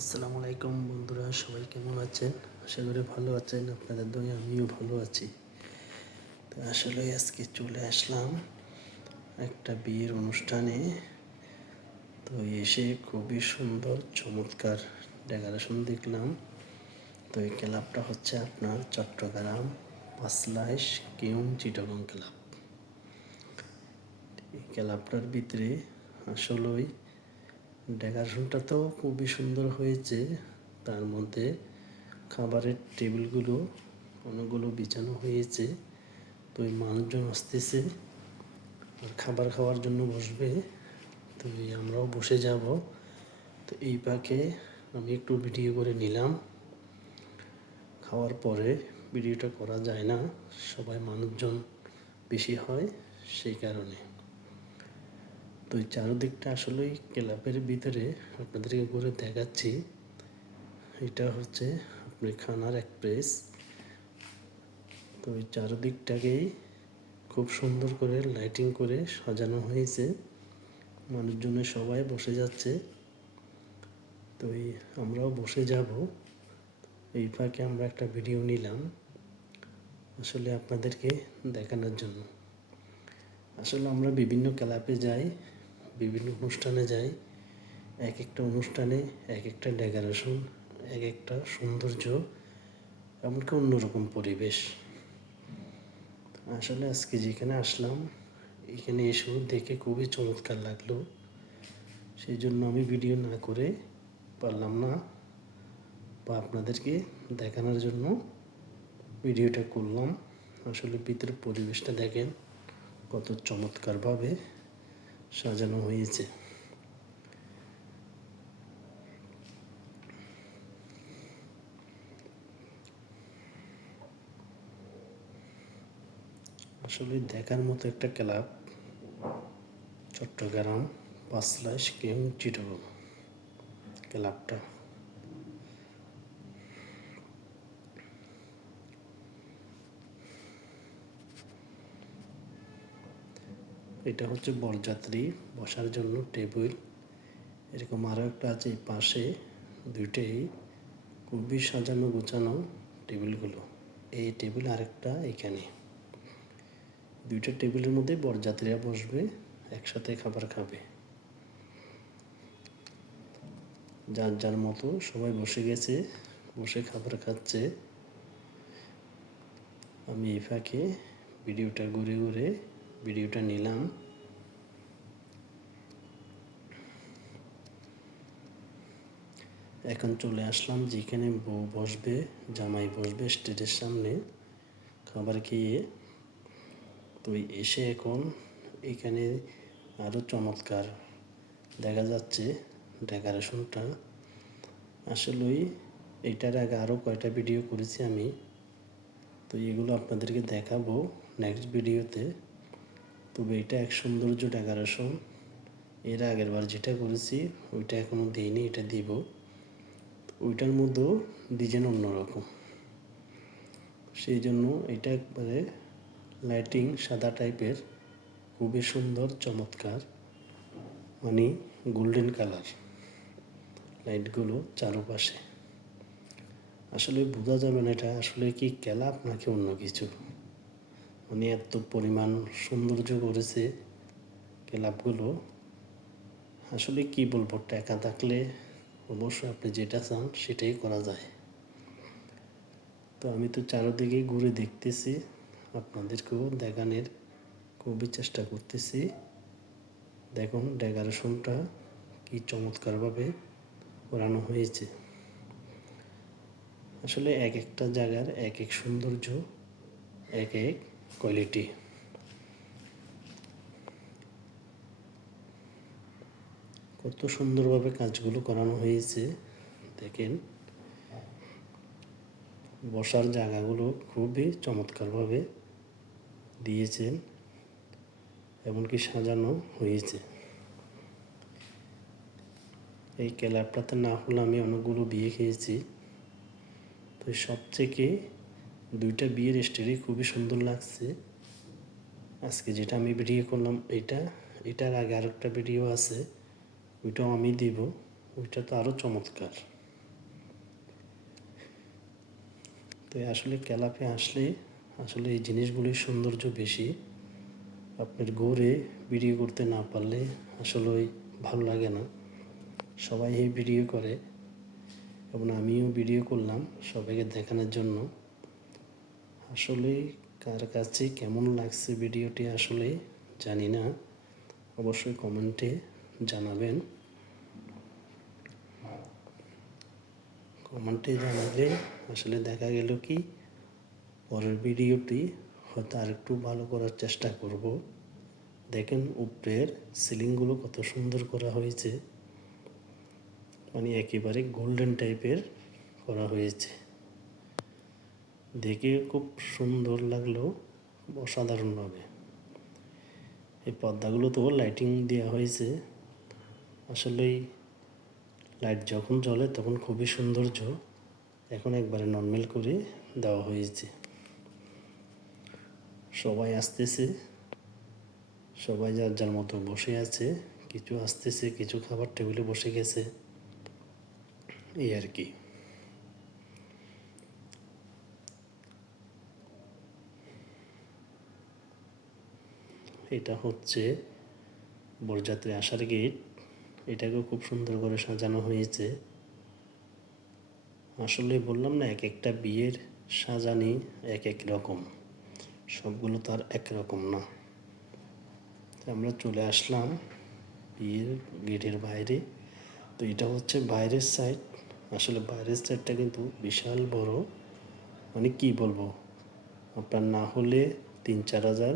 আসসালামু আলাইকুম বন্ধুরা, সবাই কেমন আছেন? আশা করি ভালো আছেন। আপনাদের দয়ায় আমিও ভালো আছি। তো আসলে আজকে চলে আসলাম একটা বিয়ের অনুষ্ঠানে। তো এসে খুবই সুন্দর চমৎকার ডেকোরেশন দেখলাম। তো এই ক্লাবটা হচ্ছে আপনার চট্টগ্রাম পাঁচলাইশ কেউম চিটাগং ক্লাব। এই ক্লাবটার ভিতরে আসলেই ডেকোরেশনটা তো খুবই সুন্দর হয়েছে। তার মধ্যে খাবারের টেবিলগুলো অনেকগুলো বিছানো হয়েছে। তো এই মানুষজন আসতেছে আর খাবার খাওয়ার জন্য বসবে। তো আমরাও বসে যাব। তো এই পাকে আমি একটু ভিডিও করে নিলাম। খাওয়ার পরে ভিডিওটা করা যায় না, সবাই মানুষজন বেশি হয় সেই কারণে। তো এই চারদিকটা আসলেই ক্লাবের ভিতরে আপনাদেরকে ঘুরে দেখাচ্ছি। এটা হচ্ছে আপনি খানার এক প্লেস। তো এই চারদিকটাকেই খুব সুন্দর করে লাইটিং করে সাজানো হয়েছে। মানুষজনের সবাই বসে যাচ্ছে। তো আমরাও বসে যাব। এই ফাঁকে আমরা একটা ভিডিও নিলাম আসলে আপনাদেরকে দেখানোর জন্য। আসলে আমরা বিভিন্ন ক্লাবে যাই, বিভিন্ন অনুষ্ঠানে যাই। এক একটা অনুষ্ঠানে এক একটা ডেকোরেশন, এক একটা সৌন্দর্য, এমনকি অন্যরকম পরিবেশ। আসলে আজকে যেখানে আসলাম, এখানে এসেও দেখে খুবই চমৎকার লাগলো। সেই জন্য আমি ভিডিও না করে পারলাম না, বা আপনাদেরকে দেখানোর জন্য ভিডিওটা করলাম। আসলে ভিতরের পরিবেশটা দেখেন কত চমৎকারভাবে সাজানো হয়েছে। আসলে দেখার মতো একটা ক্লাব, চট্টগ্রাম পাঁচলাইশ কেউম চিটাগং ক্লাবটা। এটা হচ্ছে বরযাত্রী বসার জন্য টেবিল। এরকম আরও একটা আছে এই পাশে, দুইটাই খুবই সাজানো গোছানো টেবিলগুলো। এই টেবিল আরেকটা এখানে, দুইটা টেবিলের মধ্যে বরযাত্রীরা বসবে, একসাথে খাবার খাবে। যার যার মতো সবাই বসে গেছে, বসে খাবার খাচ্ছে। আমি এই ফাঁকে ভিডিওটা ঘুরে ঘুরে ভিডিওটা নিলাম। এখন চলে আসলাম যেখানে বউ বসবে, জামাই বসবে স্টেজের সামনে খাবার খেয়ে। তো এসে এখন এখানে আরও চমৎকার দেখা যাচ্ছে ডেকোরেশনটা। আসলেই এটার আগে আরও কয়টা ভিডিও করেছি আমি, তো এগুলো আপনাদেরকে দেখাবো নেক্সট ভিডিওতে। তবে এটা এক সৌন্দর্য ডেকোরেশন। এর আগের বার যেটা করেছি ওইটা এখনও দিইনি, এটা দিব। ওইটার মধ্যেও ডিজাইন অন্যরকম, সেই জন্য এটা একবারে লাইটিং সাদা টাইপের, খুবই সুন্দর চমৎকার, মানে গোল্ডেন কালার লাইটগুলো চারপাশে। আসলে বোঝা যাবে না এটা আসলে কি ক্লাব নাকি অন্য কিছু, মানে এত পরিমাণ সৌন্দর্য করেছে ক্লাবগুলো। আসলে কি বলবো, টাকা থাকলে অবশ্যই আপনি যেটা চান সেটাই করা যায়। তো আমি তো চারদিকে ঘুরে দেখতেছি, আপনাদেরকেও দেখানোর খুবই চেষ্টা করতেছি। দেখুন ডেকোরেশনটা কি চমৎকারভাবে করানো হয়েছে। আসলে এক একটা জায়গার এক এক সৌন্দর্য, এক এক কোয়ালিটি। কত সুন্দরভাবে কাজগুলো করানো হয়েছে দেখেন। বসার জায়গাগুলো খুবই চমৎকারভাবে দিয়েছেন, এমনকি সাজানো হয়েছে। এই ক্লাবটাতে না হলে আমি অনেকগুলো বিয়ে খেয়েছি। তো সবথেকে দুইটা বিয়ের স্টোরি খুবই সুন্দর লাগছে। আজকে যেটা আমি ভিডিও করলাম এটার আগে আরেকটা ভিডিও আছে, ওইটাও আমি দিব। ওইটা তো আরও চমৎকার। তো আসলে ক্লাবে আসলে আসলে এই জিনিসগুলির সৌন্দর্য বেশি। আপনার ঘুরে ভিডিও করতে না পারলে আসলে ভালো লাগে না। সবাই এই ভিডিও করে এবং আমিও ভিডিও করলাম সবাইকে দেখানোর জন্য। আসলে কার কাছে কেমন লাগছে ভিডিওটি আসলে জানি না, অবশ্যই কমেন্টে জানাবেন। কমেন্টে জানালে আসলে দেখা গেল কি পরের ভিডিওটি হয়তো আর একটু ভালো করার চেষ্টা করব। দেখেন উপরের সিলিংগুলো কত সুন্দর করা হয়েছে, মানে একেবারে গোল্ডেন টাইপের করা হয়েছে। দেখে খুব সুন্দর লাগলো, অসাধারণভাবে। এই পর্দাগুলোতেও লাইটিং দেওয়া হয়েছে। আসলেই লাইট যখন জ্বলে তখন খুবই সৌন্দর্য। এখন একবারে নর্মাল করে দেওয়া হয়েছে। সবাই আসতেছে, সবাই যার যার মতো বসে আছে, কিছু আসতেছে, কিছু খাবার টেবিলে বসে গেছে, এই আর কি। এটা হচ্ছে বরযাত্রী আসার গেট। এটাকেও খুব সুন্দর করে সাজানো হয়েছে। আসলে বললাম না, এক একটা বিয়ের সাজানি এক এক রকম, সবগুলো তো আর একরকম না। আমরা চলে আসলাম বিয়ের গেটের বাইরে। তো এটা হচ্ছে বাইরের সাইড। আসলে বাইরের সাইডটা কিন্তু বিশাল বড়, মানে কি বলবো, আপনার না হলে 3-4 হাজার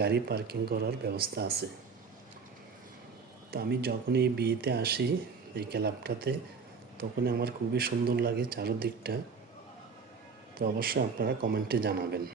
গাড়ি পার্কিং করার ব্যবস্থা আছে। তো আমি যখন এই বিয়েতে আসি এই ক্লাবটাতে, তখন আমার খুবই সুন্দর লাগে চারদিকটা। তো অবশ্যই আপনারা কমেন্টে জানাবেন।